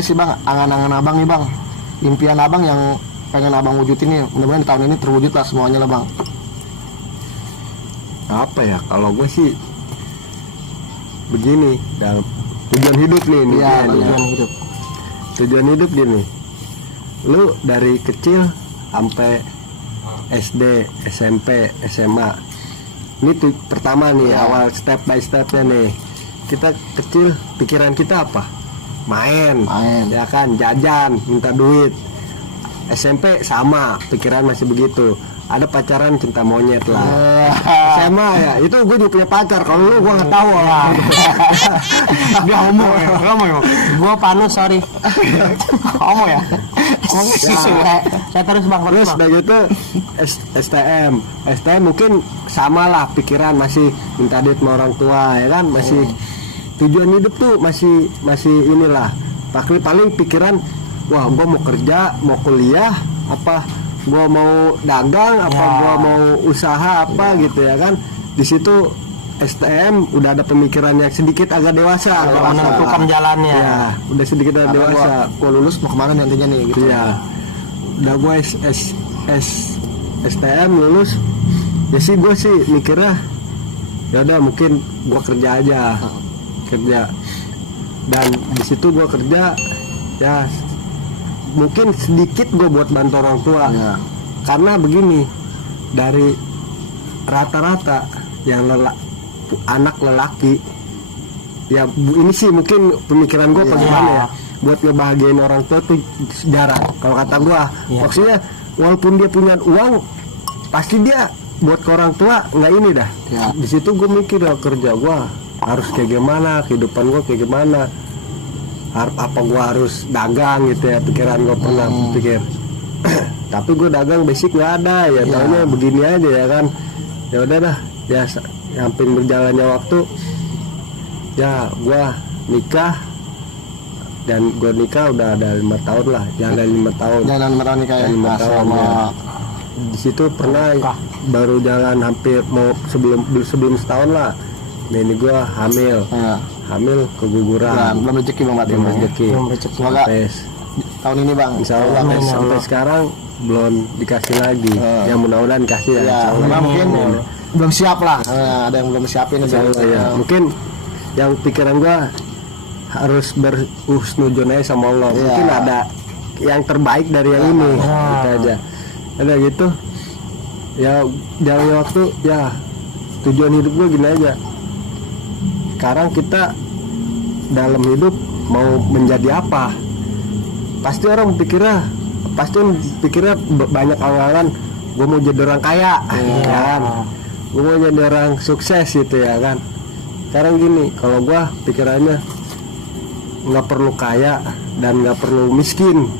gimana sih bang angan-angan abang nih bang, impian abang yang pengen abang wujudin nih, mudah-mudahan tahun ini terwujud lah semuanya lah bang. Apa ya, kalau gue sih begini, dalam tujuan hidup nih, tujuan hidup gini, lu dari kecil sampai SD, SMP, SMA, ini tuh pertama nih, awal step by stepnya nih. Kita kecil, pikiran kita apa? Main, ya kan, jajan, minta duit. SMP sama, pikiran masih begitu. Ada pacaran, cinta monyet lah. SMA ya, itu gue juga punya pacar. Kalau lu gue nggak tahu lah. Dia homo ya, Gua Panus, sorry. homo ya. Saya terus bang. Terus udah gitu STM mungkin sama lah pikiran, masih minta duit sama orang tua, ya kan, masih tujuan hidup tuh masih inilah. Paling pikiran, wah gue mau kerja, mau kuliah, apa gue mau dagang, apa gue mau usaha apa gitu ya kan. Di situ STM udah ada pemikiran yang sedikit agak dewasa, menentukan jalannya. Ya, udah sedikit agak dewasa. Gue lulus mau kemana nantinya nih gitu. Iya. Udah gue STM lulus, ya sih gue sih mikirnya ya udah mungkin gue kerja aja, kerja. Dan di situ gue kerja ya mungkin sedikit gue buat bantu orang tua. Karena begini, dari rata-rata yang anak lelaki ya ini sih mungkin pemikiran gue bagaimana ya, buat ngebahagiain orang tua tuh jarang. Kalau kata gue, maksudnya walaupun dia punya uang, pasti dia buat ke orang tua nggak ini dah. Di situ gue mikir ya, kerja gue harus kayak gimana, kehidupan gue kayak gimana, apa gue harus dagang gitu ya, pikiran gue pernah pikir. Tapi gue dagang basic nggak ada ya, taunya begini aja ya kan. Ya udah dah, ya sampai berjalannya waktu ya gue nikah. Dan gue nikah udah ada 5 tahun lah, jalan 5 tahun. Jalan 5 tahun nikah ya. 5 tahun ya. Di situ pernah baru jalan hampir mau sebelum setahun lah. Nah ini gue hamil keguguran. Nah, belum rezeki bang, belum rezeki. Semoga tahun ini bang. Insya Allah sampai sekarang belum dikasih lagi. Yang mudah-mudahan kasih ya. Mungkin belum siap lah. Ada yang belum siapin. Ya. Mungkin yang pikiran gue harus berhusnuzon aja sama Allah. Mungkin ada yang terbaik dari yang ini. Gitu aja. Ada gitu. Ya jalan waktu ya, tujuan hidup gue gini aja. Sekarang kita dalam hidup mau menjadi apa? Pasti orang pikirnya banyak awalan. Gue mau jadi orang kaya, ya kan? Gue mau jadi orang sukses gitu ya kan? Sekarang gini, kalau gue pikirannya nggak perlu kaya dan nggak perlu miskin,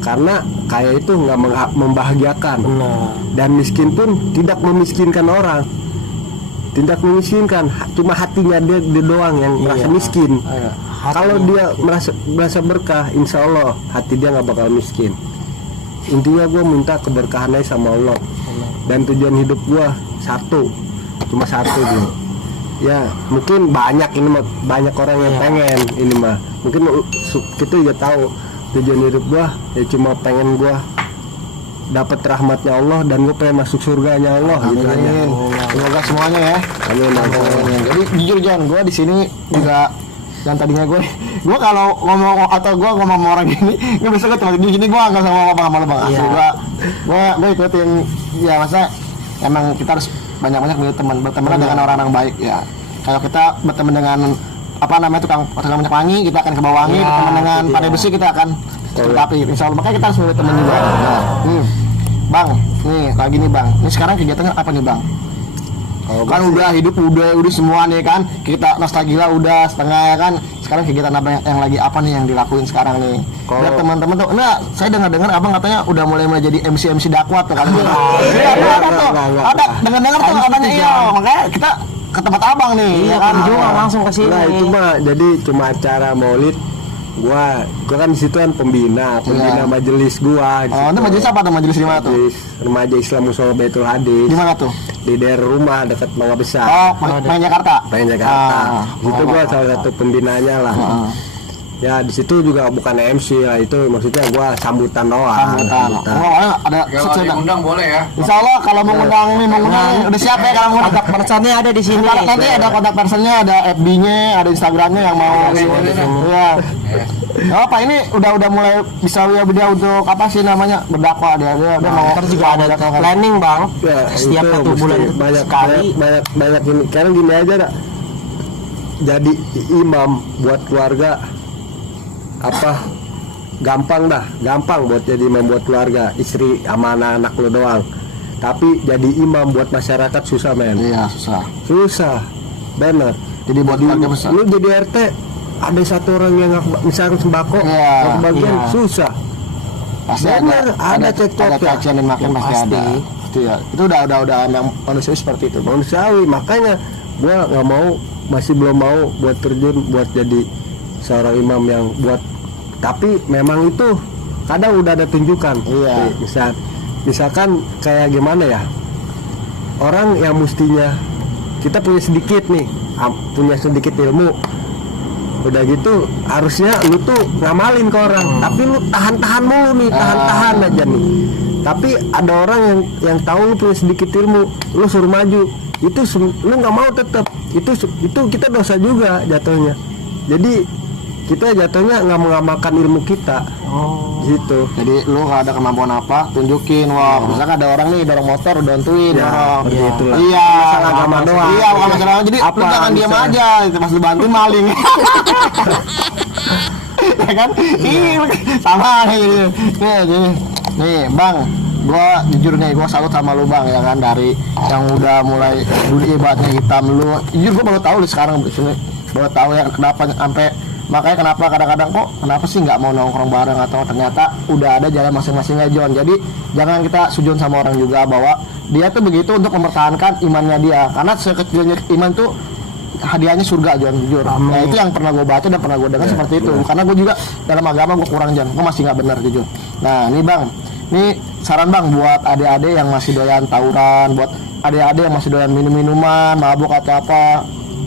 karena kaya itu nggak membahagiakan, dan miskin pun tidak memiskinkan orang. Tidak memiskinkan, cuma hatinya dia doang yang merasa miskin. Kalau dia merasa berkah, insya Allah hati dia nggak bakal miskin. Intinya gue minta keberkahan aja sama Allah. Dan tujuan hidup gue cuma satu gitu. Ya mungkin banyak orang yang pengen ini mah. Mungkin kita juga tahu tujuan hidup gue ya cuma pengen gue dapat rahmatnya Allah dan gue pengen masuk surganya Allah. Gitu aja. Semoga semuanya ya. Amin. Jadi jujur John, gue di sini juga, dan tadinya gue kalau ngomong atau gue ngomong sama orang gini nggak bisa ketemu di sini, gue nggak sama apa sama lo bang. Asli gue ikutin ya, masa emang kita harus banyak berteman dengan orang-orang baik ya. Kalau kita berteman dengan apa namanya tukang minyak wangi, kita akan ke bawah wangi. Berteman dengan pandai besi, kita akan tapi insya Allah. Makanya kita harus milih teman juga. Bang, nih kayak gini bang. Ini sekarang kegiatannya apa nih bang? Kan udah hidup udah semua nih kan, kita nostalgia udah setengah ya kan. Sekarang kegiatan apa yang lagi apa nih yang dilakuin sekarang nih? Biar teman-teman tuh, nah saya dengar abang katanya udah mulai jadi MC dakwah tuh kan? Ada dengar tuh katanya iya, makanya kita ke tempat abang nih, ya kan? Juga langsung ke sini. Nah itu mah jadi cuma acara maulid. Gua kan di situ kan pembina majelis gua. Itu majelis apa tuh? Majelis di mana tuh? Majelis Remaja Islam Musola Baitul Hadis. Di mana tuh? Di daerah rumah dekat Mangga Besar. Pengen Jakarta. Itu gua salah satu pembinanya lah. Ya di situ juga bukan MC lah, itu maksudnya gua sambutan doang. Sambutan. Oh, ada Kalau sesuatu. diundang boleh ya. Insya Allah kalau mau ngundang ini udah siap ya kalau mau Kontak personnya ada di sini. nanti ada kontak personnya, ada FB-nya, ada Instagramnya yang mau. Iya. Apa ini udah mulai bisa dia untuk apa sih namanya berdakwah dia mau. Ntar juga ada planning bang. Ya, Setiap itu 1 bulan mesti banyak sekali. banyak ini. Karena gini aja dah. Jadi imam buat keluarga apa gampang buat jadi imam buat keluarga, istri sama anak-anak lu doang. Tapi jadi imam buat masyarakat susah men. Iya susah. Bener. Jadi buat keluarga besar. Lu jadi RT ada satu orang yang misalkan sembako, Iya, bagian iya. susah. Pasti Bener, ada cekcok ada ya. cacian dan makin pasti Pasti. ada. Itu ya. Itu udah memang manusia seperti itu. Manusiawi, makanya gua nggak mau, masih belum mau buat terjun buat jadi seorang imam yang buat, tapi memang itu kadang udah ada tunjukan. Iya. Misalkan kayak gimana ya, orang yang mestinya kita punya sedikit nih, punya sedikit ilmu, udah gitu harusnya lu tuh ngamalin ke orang, tapi lu tahan mulu nih, tahan aja nih. Tapi ada orang yang tahu lu punya sedikit ilmu, lu suruh maju, itu lu nggak mau tetap, itu kita dosa juga jatuhnya. Jadi kita jatuhnya nggak mengamalkan ilmu kita. Gitu. Jadi lu kalau ada kemampuan apa tunjukin. Wah misalkan ada orang nih dorong motor bantuin Ya, dorong. seperti itulah. Iya Masalah agama doang. Iya bukan masalah. Jadi Apa, lu jangan diam misalnya? aja itu pas lu bantuin maling. Ya kan? Ih sama kayak gitu. Nih bang, gua jujur nih gua salut sama lu bang ya kan, dari yang udah mulai dulu ibaratnya hitam lu. Jujur gua baru tahu lu sekarang di sini. Baru tahu ya kenapa sampai, makanya kenapa kadang-kadang kok kenapa sih nggak mau nongkrong bareng, atau ternyata udah ada jalan masing-masingnya John. Jadi jangan kita sujud sama orang juga bahwa dia tuh begitu untuk mempertahankan imannya dia, karena sekecilnya iman tuh hadiahnya surga John, jujur. Nah itu yang pernah gue baca dan pernah gue dengar seperti itu. Karena gue juga dalam agama gue kurang John, gue masih nggak benar jujur. Nah ini bang, ini saran bang buat adik-adik yang masih doyan tawuran, buat adik-adik yang masih doyan minum-minuman, mabuk atau apa.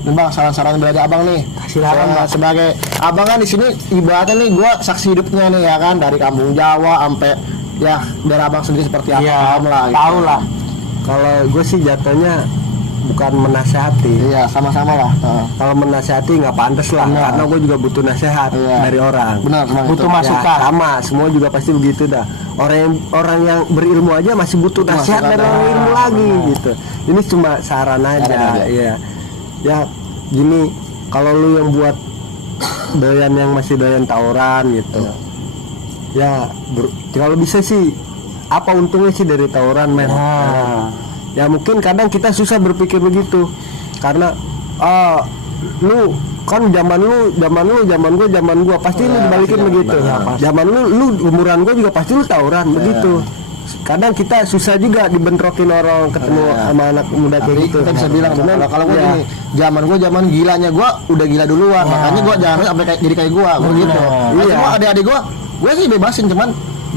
Ini bang saran-saran dari abang nih. Silakan, Bang. Sebagai abang kan di sini ibaratnya nih gue saksi hidupnya nih ya kan, dari kampung Jawa sampai ya dari abang sendiri seperti apa. Iya, paham lah. tahu lah. Kalau gue sih jatuhnya bukan menasehati. Iya sama-sama lah. Kalau menasehati nggak pantas lah, Benar. karena gue juga butuh nasihat Iya. dari orang. Benar, Bang, Butuh itu. masukan. Ya, sama, semua juga pasti begitu dah. Orang yang berilmu aja masih butuh nasihat masukan. dari orang ilmu lagi gitu. Ini cuma saran aja, Saran aja. iya. Ya gini, kalau lu yang buat doyan yang masih doyan tawuran gitu, ya kalau bisa sih apa untungnya sih dari tawuran men? Ya mungkin kadang kita susah berpikir begitu karena lu kan zaman gua pasti lu dibalikin begitu. Zaman lu umuran gua juga pasti lu tawuran begitu. Kadang kita susah juga dibentrokin orang ketemu sama anak muda kayak Tapi gitu. kita bisa bilang kalau gue ya, gini, zaman gilanya gue udah gila duluan, makanya gue jangan sampai jadi kayak gue gitu. Iya. Cuma adik-adik gue sih bebasin, cuman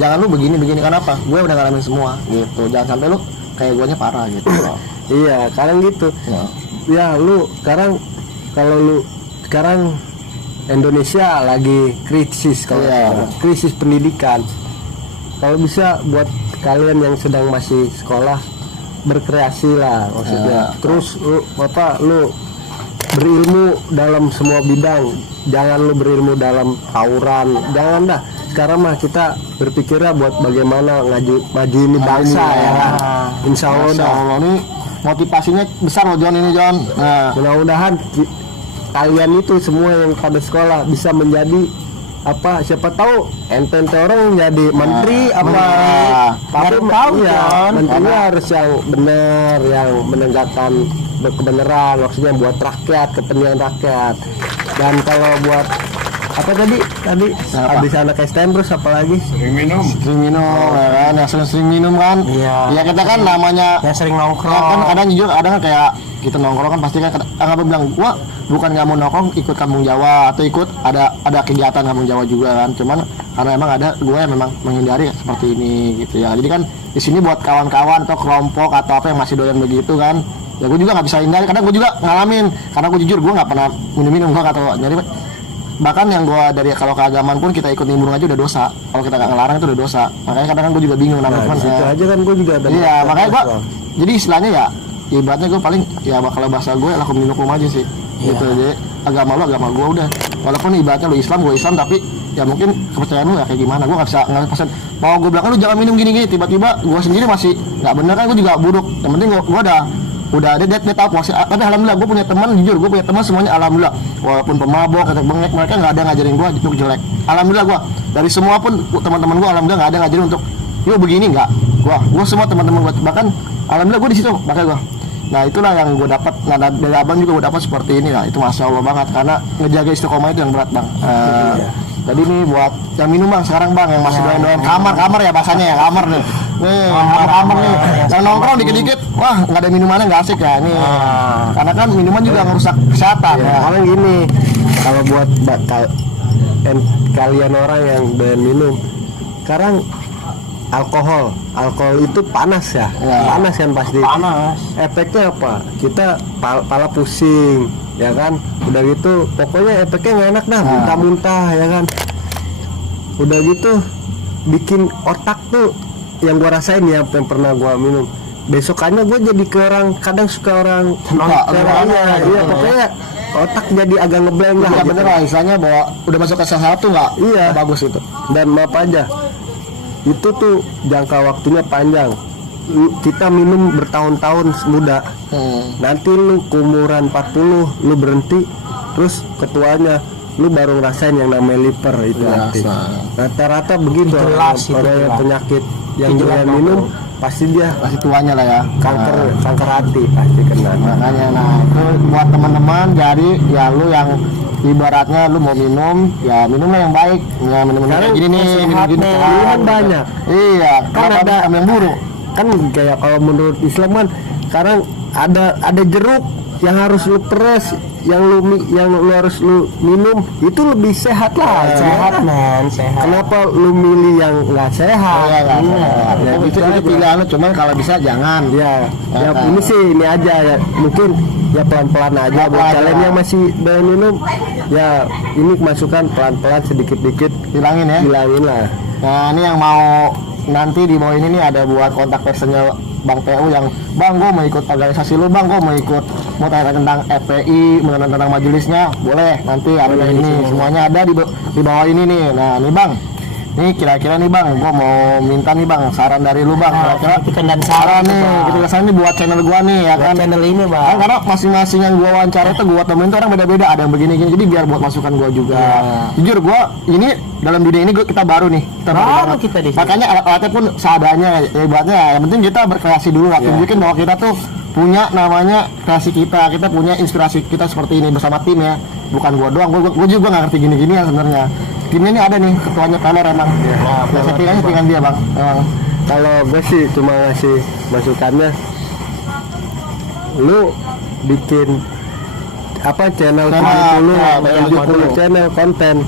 jangan lu begini kenapa? Gue udah ngalamin semua gitu. Jangan sampai lu kayak gue nya parah gitu. iya, kadang gitu. Ya. Ya lu sekarang, kalau lu sekarang Indonesia lagi krisis, kalau Iya. krisis pendidikan. Kalau bisa buat kalian yang sedang masih sekolah, berkreasi lah maksudnya. Terus lu berilmu dalam semua bidang, jangan lu berilmu dalam tawuran, jangan dah. Sekarang mah kita berpikirnya buat bagaimana maju ini bangsa ya kan. Insya Allah Masya dah. Allah, ini motivasinya besar loh John ini John. Nah, Mudah-mudahan kalian itu semua yang pada sekolah bisa menjadi apa, siapa tahu ente orang jadi menteri apa, tapi tahu, ya John. menterinya harus yang benar, yang menegakkan kebenaran, maksudnya buat rakyat, kepentingan rakyat. Dan kalau buat apa tadi habis anak STM terus apa lagi? Sering minum. sering minum ya kan, yang sering minum kan. Iya. Ya kita kan namanya Yang sering ya kan nongkrong. kadang jujur ada kan kayak kita nongkrong kan pasti kan nggak bilang gua bukan nggak mau nongkrong ikut kampung Jawa atau ikut ada kegiatan kampung Jawa juga kan, cuman karena emang ada gue yang memang menghindari seperti ini gitu ya. Jadi kan di sini buat kawan-kawan atau kelompok atau apa yang masih doyan begitu kan, ya gue juga nggak bisa hindari, kadang gue juga ngalamin karena gue jujur gue nggak pernah minum gue atau jadi bahkan yang gue dari kalau keagamaan pun kita ikut nimbrung aja udah dosa. Kalau kita nggak ngelarang itu udah dosa. Makanya kadang-kadang gue juga bingung namanya Nah, situ aja kan gue juga ada. iya makanya gue jadi istilahnya ya ibaratnya gue paling ya kalau bahasa gue lakum dinukum aja sih gitu. Jadi agama lu agama gue udah, walaupun ibaratnya lu Islam gue Islam, tapi ya mungkin kepercayaan lu ya kayak gimana, gue nggak bisa pesan mau gue bilang lu jangan minum gini tiba-tiba gue sendiri masih nggak bener kan, gue juga buruk. Yang penting gue udah ada dia tahu puasa. Tapi alhamdulillah gue punya teman, jujur gue punya teman semuanya alhamdulillah, walaupun pemabok atau bengek, mereka nggak ada ngajarin gue itu jelek. Alhamdulillah gue dari semua pun teman-teman gue alhamdulillah nggak ada ngajarin untuk yuk begini, nggak. Gue semua teman-teman gue bahkan alhamdulillah gue di situ pakai gue. Nah itulah yang gue dapat. Nah dari abang juga gue dapat seperti ini lah. Itu masya Allah banget karena ngejaga istiqomah itu yang berat bang. Jadi ini buat yang minum bang sekarang bang, yang masih doyan kamar ya bahasanya ya, kamar nih. Nih kamar nih. Yang nongkrong dikit-dikit, wah nggak ada minumannya nggak asik ya nih. Karena kan minuman juga ngerusak kesehatan. Ya, karena gini, kalau buat kalian orang yang doyan minum, sekarang alkohol itu panas ya, panas kan pasti. Panas. Efeknya apa? Kita pala pusing, ya kan. Udah gitu, pokoknya efeknya nggak enak dah, muntah-muntah, ya kan. Udah gitu, bikin otak tuh, yang gua rasain ya, yang pernah gua minum. Besokannya gua jadi ke orang, kadang suka orang, iya, pokoknya otak jadi agak ngeblank lah. Iya Gitu. bener lah, istilahnya bahwa udah masuk ke salah satu nggak bagus itu. Dan maaf aja, itu tuh jangka waktunya panjang. Kita minum bertahun-tahun muda, nanti lu umuran 40 lu berhenti, terus ketuanya lu baru ngerasain yang namanya liver itu aktif. Rata-rata begitu orang yang penyakit yang doyan minum pasti tuanya lah ya, kanker hati pasti kena. Makanya nah itu buat teman-teman, jadi ya lu yang ibaratnya lu mau minum ya minumlah yang baik ya, minum kayak gini nih, minum gini Minuman banyak. iya kan ada yang buruk Kan kayak kalau menurut Islam kan sekarang ada jeruk yang harus lu peres, yang lu harus lu minum, itu lebih sehat lah. Sehat men, sehat. Kenapa lu milih yang nggak sehat? Ya, itu pilihan lu, cuman kalau bisa jangan Ya ini sih ini aja ya, mungkin ya pelan-pelan aja buat kalian yang masih doyan minum, ya ini masukan pelan-pelan sedikit-sedikit hilangin lah. Nah ini yang mau nanti di bawah ini nih ada buat kontak personnya Bang PU yang bang gue mau ikut organisasi lu bang, gue mau tanya tentang FPI, mau tanya tentang majelisnya, boleh nanti ada ini semuanya ada di bawah ini nih. Nah nih bang, nih kira-kira nih bang, gue mau minta nih bang saran dari lu bang, kira-kira kritikan dan saran nih gitu kesannya nih buat channel gua nih ya kan, channel ini bang. kan karena masing-masing yang gua wawancara itu gua temuin tuh orang beda-beda, ada yang begini-gini, jadi biar buat masukan gua juga. Jujur gua ini dalam dunia ini kita baru nih, kita di sini. makanya alat-alatnya pun seadanya ya, ibaratnya yang penting kita berkreasi dulu lah, tunjukin bahwa kita tuh punya namanya kreasi kita punya inspirasi kita seperti ini bersama tim ya, bukan gua doang, gua juga nggak ngerti gini-gini ya sebenarnya. Timnya ini ada nih, ketuanya Peler emang. Settingannya dia bang. Kalau gue sih cuma ngasih masukannya, lu bikin channel 70 channel konten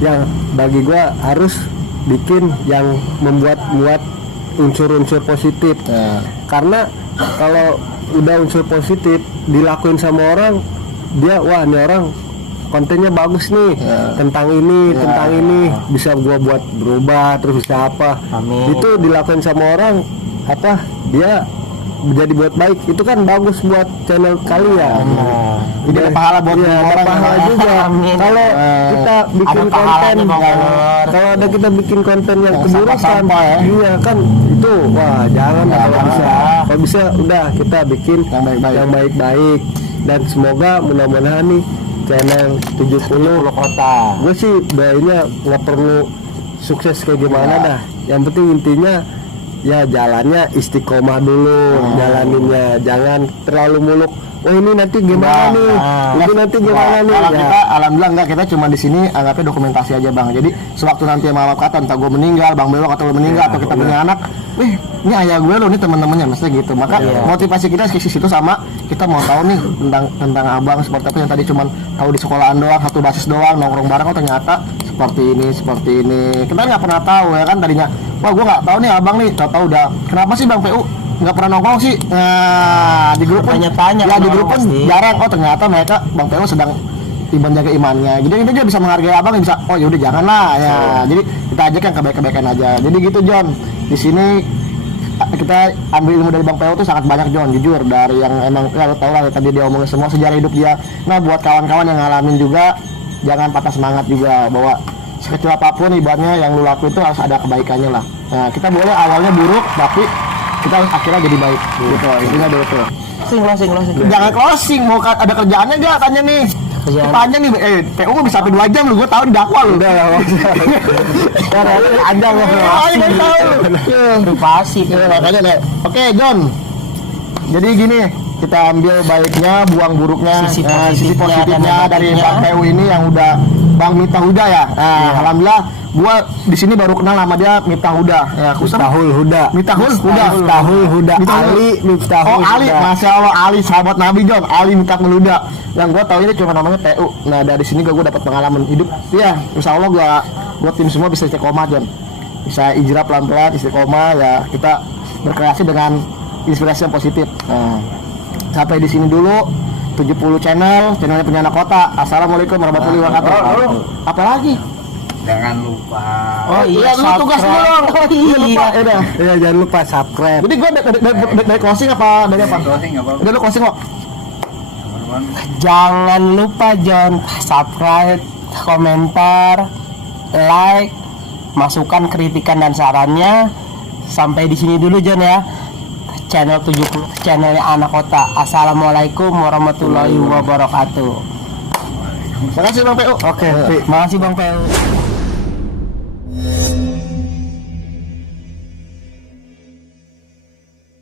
yang bagi gue harus bikin yang membuat unsur-unsur positif. Karena kalau udah unsur positif dilakuin sama orang, dia wah ini orang kontennya bagus nih, tentang ini bisa gua buat berubah terus bisa apa. Amin. Itu dilakuin sama orang dia menjadi buat baik, itu kan bagus buat channel kalian. Jadi ada pahala buat orang, pahala juga. Kalau kita bikin konten, kalau ada kita bikin konten yang keburukan, iya kan itu wah jangan kalau bisa udah kita bikin yang baik-baik, dan semoga mudah-mudahan nih channel 70 kota. Gue sih doainya nggak perlu sukses kayak gimana dah. Yang penting intinya ya jalannya istiqomah dulu, jalaninnya jangan terlalu muluk. Oh ini nanti gimana nih? Ini nanti gimana nih? Kalau kita alhamdulillah enggak, kita cuma di sini anggapnya dokumentasi aja bang. Jadi sewaktu nanti malam kata entah gue meninggal, bang Belok atau lo meninggal atau kita punya anak, ini ayah gue lo, ini teman-temannya, maksudnya gitu. Maka motivasi kita di situ sama kita mau tahu nih tentang abang seperti apa yang tadi cuma tahu di sekolahan doang, satu basis doang, nongkrong bareng, oh ternyata seperti ini. Kita nggak pernah tahu ya kan tadinya. Wah gue nggak tahu nih abang nih, tahu udah. Kenapa sih bang PU nggak pernah nongkrong sih? Nah di grup tanya-tanya ya di grup pun jarang. Oh ternyata mereka bang PU sedang iman jaga imannya. Jadi kita juga bisa menghargai abang yang bisa. Oh ya udah janganlah ya. Jadi kita ajak yang kebaikan aja. Jadi gitu John. Di sini kita ambil ilmu dari Bang PO tuh sangat banyak John, jujur, dari yang emang ya lo tau lah tadi dia omongin semua sejarah hidup dia. Nah buat kawan-kawan yang ngalamin juga jangan patah semangat juga, bahwa sekecil apapun ibaratnya yang lu lakuin itu harus ada kebaikannya lah. Nah kita boleh awalnya buruk tapi kita akhirnya jadi baik gitu, intinya dulu tuh. Closing. Jangan closing, mau ada kerjaannya gak tanya nih. Kerjaan. Panjang nih, PU gua bisa sampai 2 jam lu, gua tahu di dakwah lu. Udah lah. Ada nggak? Gua tahu. Privasi. Ya, makanya deh. Oke, John. Jadi gini, kita ambil baiknya, buang buruknya, Sisi sisi positifnya positifnya dan dari negatifnya. Bang PU ini yang udah Bang Miftah Huda ya. Nah, alhamdulillah gua di sini baru kenal sama dia Miftah Huda. Ya, Miftahul Huda. Miftahul Huda. Miftahul Huda. Miftahul. Ali Miftahul Oh Ali, Huda. masya Allah Ali, sahabat Nabi John, Ali Miftahul Huda. Yang gue tahu ini cuma namanya PU. Nah dari sini gue dapat pengalaman hidup. Iya, insya Allah gue tim semua bisa istiqomah John. Bisa hijrah pelan-pelan, istiqomah ya. Kita berkreasi dengan inspirasi yang positif. Nah, sampai di sini dulu. 70 channelnya punya anak kota. Assalamualaikum warahmatullahi wabarakatuh. Apalagi? Jangan lupa. Oh iya, lu tugas lu dong. Oh Iya, lupa. iya. Udah. Ya jangan lupa subscribe. Jadi gue dari closing apa dari apa? Closing nggak apa-apa. Udah lu closing kok. Teman-teman. Jangan lupa John, subscribe, komentar, like, masukan, kritikan dan sarannya. Sampai di sini dulu John ya. Channel 70, channelnya Anak Kota. Assalamualaikum warahmatullahi wabarakatuh. Makasih Bang PU. Oke, makasih Bang PU.